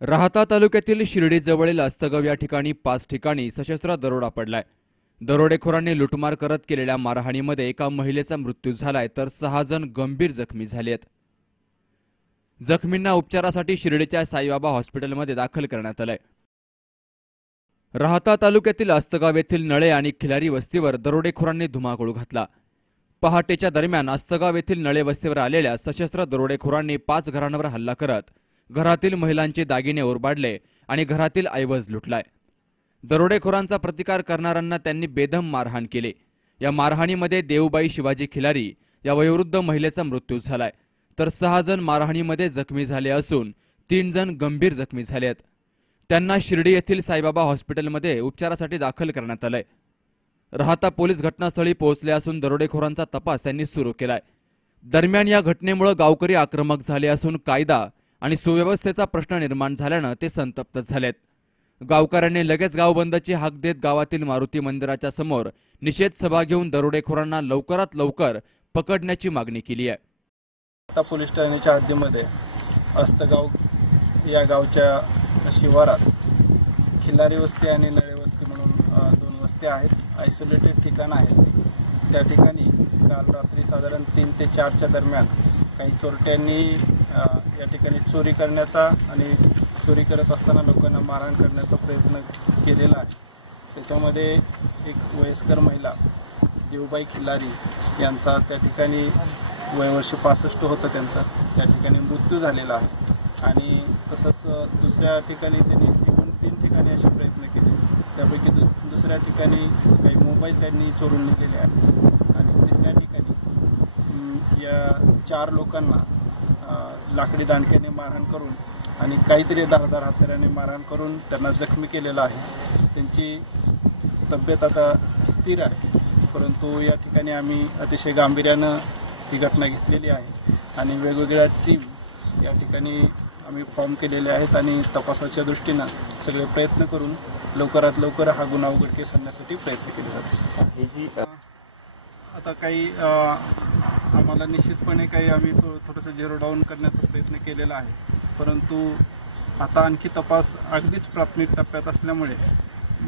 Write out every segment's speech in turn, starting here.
राहता तालुक्यातील शिर्डीजवळील अस्तगाव या ठिकाणी पाच ठिकाणी सशस्त्र दरोडा पडलाय. दरोडेखोरांनी लुटमार करत केलेल्या मारहाणीमध्ये एका महिलेचा मृत्यू झालाय तर सहा जण गंभीर जखमी झाले आहेत जखमींना उपचारासाठी शिर्डीच्या साईबाबा हॉस्पिटलमध्ये दाखल करण्यात आलंय. राहता तालुक्यातील अस्तगाव येथील नळे आणि खिलारी वस्तीवर दरोडेखोरांनी धुमाकूळ घातला. पहाटेच्या दरम्यान अस्तगाव येथील नळे वस्तीवर आलेल्या सशस्त्र दरोडेखोरांनी पाच घरांवर हल्ला करत घरातील महिलांचे दागिने ओरबाडले आणि घरातील ऐवज लुटलाय. दरोडेखोरांचा प्रतिकार करणाऱ्यांना त्यांनी बेदम मारहाण केली. या मारहाणीमध्ये देवबाई शिवाजी खिलारी या वयोवृद्ध महिलेचा मृत्यू झालाय. तर सहा जण मारहाणीमध्ये जखमी झाले असून तीन जण गंभीर जखमी झाले आहेत. त्यांना शिर्डी येथील साईबाबा हॉस्पिटलमध्ये उपचारासाठी दाखल करण्यात आलंय. राहता पोलीस घटनास्थळी पोहोचले असून दरोडेखोरांचा तपास त्यांनी सुरू केलाय. दरम्यान या घटनेमुळे गावकरी आक्रमक झाले असून कायदा आणि सुव्यवस्थेचा प्रश्न निर्माण झाल्यानं ते संतप्त झालेत. गावकऱ्यांनी लगेच गाव बंदची हाक देत गावातील मारुती मंदिराच्या समोर निषेध सभा घेऊन दरोडेखोरांना लवकरात लवकर पकडण्याची मागणी केली आहे. आता पोलीस ठाण्याच्या हद्दीमध्ये अस्तगाव या गावच्या शिवारात खिल्लारी वस्ती आणि नळे वस्ती म्हणून दोन वस्त्या आहेत. आयसोलेटेड ठिकाण आहेत. त्या ठिकाणी काल रात्री साधारण तीन ते चारच्या दरम्यान काही चोरट्यांनी या ठिकाणी चोरी करण्याचा आणि चोरी करत असताना लोकांना मारहाण करण्याचा प्रयत्न केलेला आहे. त्याच्यामध्ये एक वयस्कर महिला देवबाई खिल्लारी यांचा त्या ठिकाणी वयवर्षी पासष्ट होतं त्यांचा. त्या ठिकाणी मृत्यू झालेला आहे. आणि तसंच दुसऱ्या ठिकाणी त्यांनी एकूण तीन ठिकाणी असे प्रयत्न केले. त्यापैकी दु दुसऱ्या ठिकाणी काही मोबाईल त्यांनी चोरून नेलेले आहेत. आणि तिसऱ्या ठिकाणी या चार लोकांना लाकडी दांडक्याने मारहाण करून आणि काहीतरी धारदार हत्याराने मारहाण करून त्यांना जखमी केलेलं आहे. त्यांची तब्येत आता स्थिर आहे. परंतु या ठिकाणी आम्ही अतिशय गांभीर्यानं ही घटना घेतलेली आहे आणि वेगवेगळ्या टीम या ठिकाणी आम्ही फॉर्म केलेले आहेत आणि तपासाच्या दृष्टीनं सगळे प्रयत्न करून लवकरात लवकर हा गुन्हा उघडकीस आणण्यासाठी प्रयत्न केले जातात ही जी आता काही आम्हाला निश्चितपणे काही आम्ही थो थोडंसं झिरो डाऊन करण्याचा प्रयत्न केलेला आहे. परंतु आता आणखी तपास अगदीच प्राथमिक टप्प्यात असल्यामुळे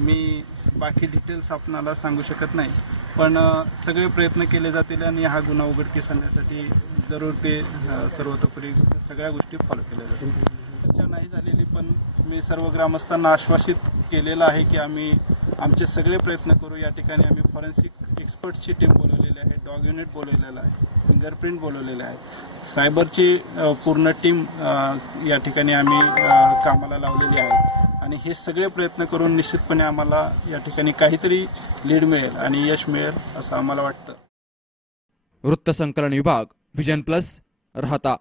मी बाकी डिटेल्स आपणाला सांगू शकत नाही. पण सगळे प्रयत्न केले जातील आणि हा गुन्हा उघडकीस आणण्यासाठी जरूर ते सर्वतोपरी सगळ्या गोष्टी फॉलो केल्या जातील. चर्चा नाही झालेली पण मी सर्व ग्रामस्थांना आश्वासित केलेलं आहे की आम्ही आमचे सगळे प्रयत्न करू. या ठिकाणी आम्ही फॉरेन्सिक एक्सपर्टची टीम बोलवलेली आहे डॉग युनिट बोलवलेलं आहे. फिंगरप्रिंट बोलवलेले आहे सायबरची पूर्ण टीम या ठिकाणी आम्ही कामाला लावलेली आहे. आणि हे सगळे प्रयत्न करून निश्चितपणे आम्हाला या ठिकाणी काहीतरी लीड मिळेल आणि यश मिळेल असं आम्हाला वाटतं. वृत्तसंकलन विभाग व्हिजन प्लस राहता.